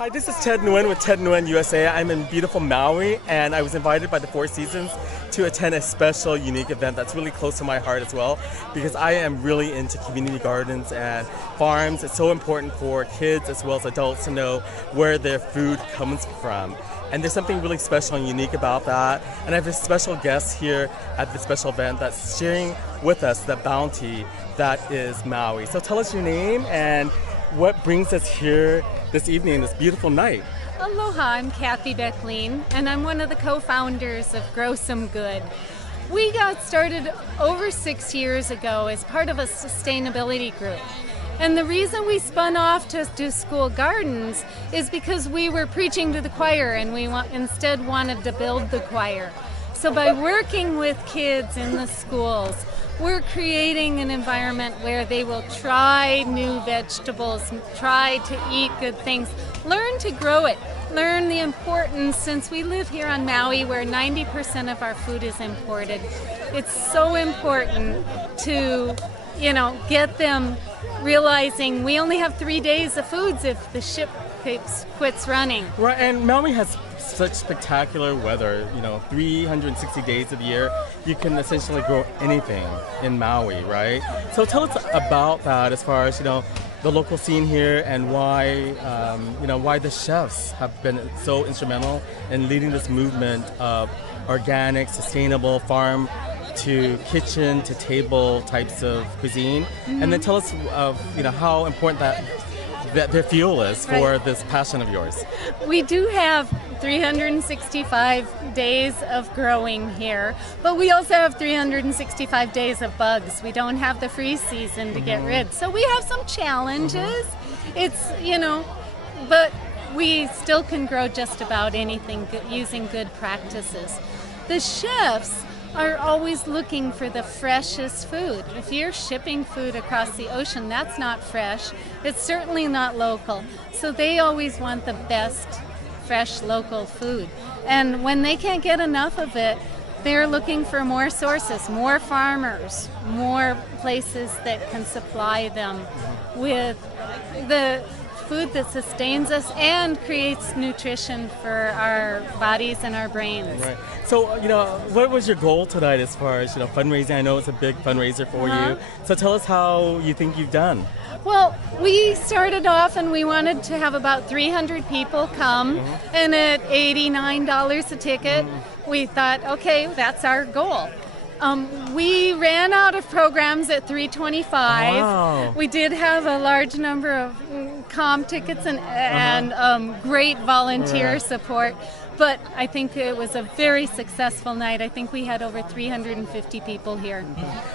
Hi, this is Ted Nguyen with Ted Nguyen USA. I'm in beautiful Maui, and I was invited by the Four Seasons to attend a special, unique event that's really close to my heart as well, because I am really into community gardens and farms. It's so important for kids as well as adults to know where their food comes from. And there's something really special and unique about that. And I have a special guest here at this special event that's sharing with us the bounty that is Maui. So tell us your name and what brings us here this evening, this beautiful night. Aloha, I'm Kathy Beckleen, and I'm one of the co-founders of Grow Some Good. We got started over 6 years ago as part of a sustainability group. And the reason we spun off to do school gardens is because we were preaching to the choir and we instead wanted to build the choir. So by working with kids in the schools, we're creating an environment where they will try new vegetables, try to eat good things, learn to grow it, learn the importance, since we live here on Maui where 90% of our food is imported. It's so important to, get them realizing we only have 3 days of foods if the ship quits running. Right, and Maui has such spectacular weather, 360 days of the year. You can essentially grow anything in Maui, right? So tell us about that as far as, the local scene here and why, why the chefs have been so instrumental in leading this movement of organic, sustainable farm to kitchen to table types of cuisine. Mm-hmm. And then tell us how important that their fuel is for this passion of yours. We do have 365 days of growing here, but we also have 365 days of bugs. We don't have the freeze season to get rid. So we have some challenges. It's, but we still can grow just about anything using good practices. The chefs are always looking for the freshest food. If you're shipping food across the ocean, that's not fresh. It's certainly not local. So they always want the best fresh local food. And when they can't get enough of it, they're looking for more sources, more farmers, more places that can supply them with the food that sustains us and creates nutrition for our bodies and our brains. Right. So, what was your goal tonight as far as, fundraising? I know it's a big fundraiser for you. So tell us how you think you've done. Well, we started off and we wanted to have about 300 people come, and at $89 a ticket, we thought, okay, that's our goal. We ran out of programs at $325. Wow. We did have a large number of comp tickets and great volunteer support, but I think it was a very successful night. I think we had over 350 people here.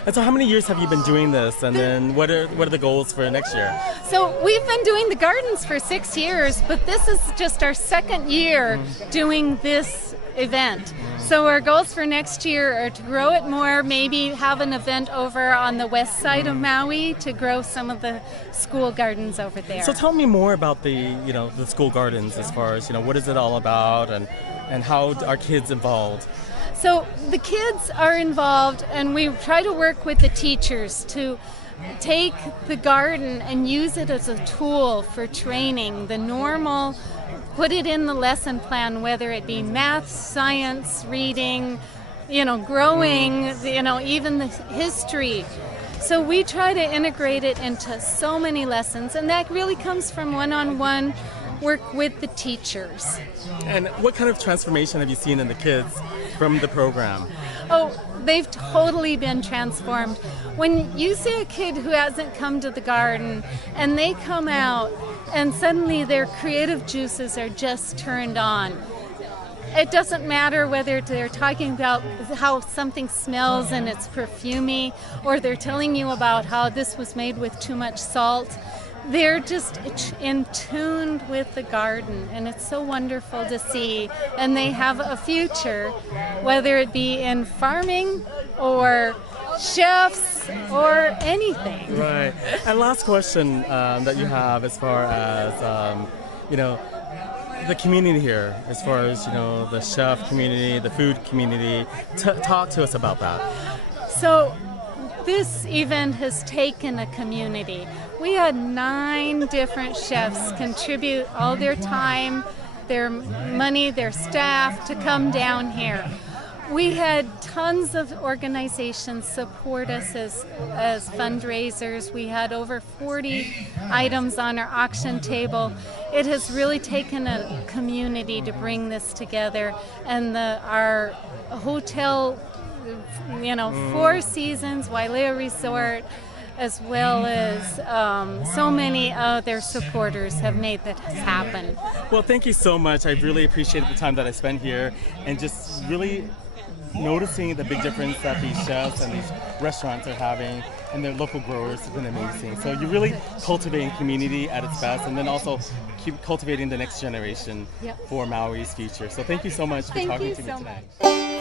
And so how many years have you been doing this, and then what are the goals for next year? So we've been doing the gardens for 6 years, but this is just our second year doing this event. So our goals for next year are to grow it more, maybe have an event over on the west side of Maui to grow some of the school gardens over there. So tell me more about the school gardens as far as, what is it all about and how are kids involved? So the kids are involved, and we try to work with the teachers to take the garden and use it as a tool for training the normal, put it in the lesson plan, whether it be math, science, reading, growing, even the history. So we try to integrate it into so many lessons, and that really comes from one-on-one work with the teachers. And what kind of transformation have you seen in the kids from the program? Oh, they've totally been transformed. When you see a kid who hasn't come to the garden and they come out and suddenly their creative juices are just turned on, it doesn't matter whether they're talking about how something smells and it's perfumey, or they're telling you about how this was made with too much salt. They're just in tune with the garden, and it's so wonderful to see. And they have a future, whether it be in farming or chefs or anything. Right. And last question that you have as far as, the community here, as far as, the chef community, the food community. Talk to us about that. So this event has taken a community. We had 9 different chefs contribute all their time, their money, their staff to come down here. We had tons of organizations support us as fundraisers. We had over 40 items on our auction table. It has really taken a community to bring this together, and our hotel, Four Seasons Wailea Resort, as well as so many other supporters have made that happen. Well, thank you so much. I really appreciated the time that I spent here, and just really noticing the big difference that these chefs and these restaurants are having, and their local growers has been amazing. So you're really cultivating community at its best, and then also keep cultivating the next generation for Maui's future. So thank you so much for talking to me tonight.